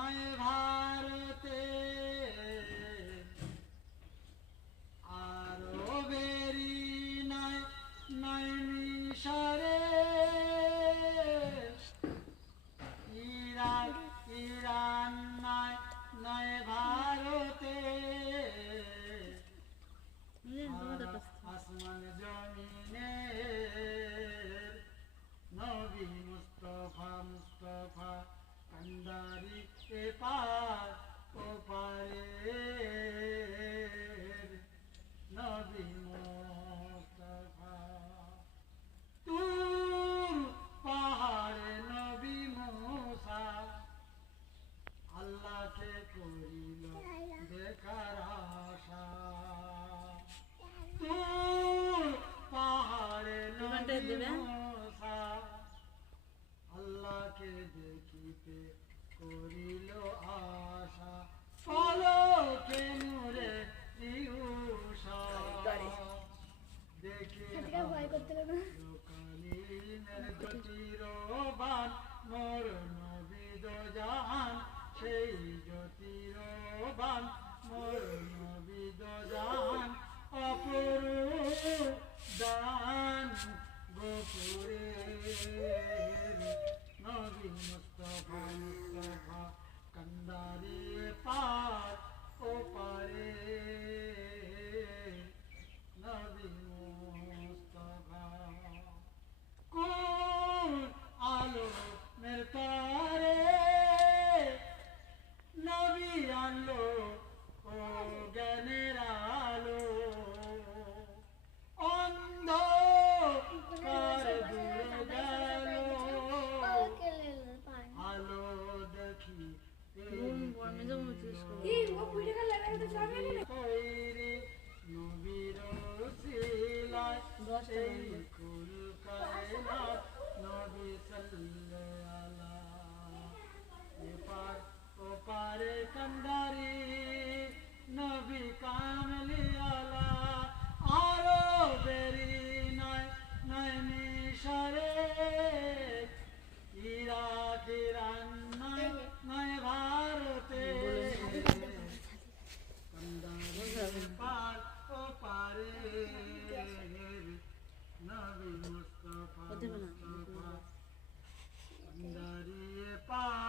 নয় ভারতে আরো বেরি নয় নয় মিশরে ইরাক ইরান নয় নয় ভারতে আসমান জমিনে নবী মুস্তফা মুস্তফা কান্দারি এপার ওপারে নবী মুস্তফা তুর পাহাড়ে নবী মুসা আল্লাহকে করিল দেখার আশা তুর পাহাড়ে নবী মুসা আল্লাহকে দেখিতে করিল আশা পলকে নূরে ইউষা দেখে লোকালীনের জ্যোতিরবান মোর নবী দোজান সেই জ্যোতিরবান মোর নবী দোজান অপরূপ দান গোপুরের নবী মুস্তফা মুস্তফা কান্দারি পার ওপারে নবী মুস্তফা কোন আলো মের তারে নবী আলো ও জ্ঞানের আলো অন্ধ কার দূরে গেল আলো দেখি তৈরি নবীর সিলায় এই কুল কায়নাত নবী সাল্লাল্লাহু এপার ওপারে কান্দারি নবী কামলি আলা আরো বেরি নয় নয় মিশরে ইরাক ইরান নয় নয় ভারতে কান্দারি পার ওপারে নবী মুস্তফা মুস্তফা কান্দারি পার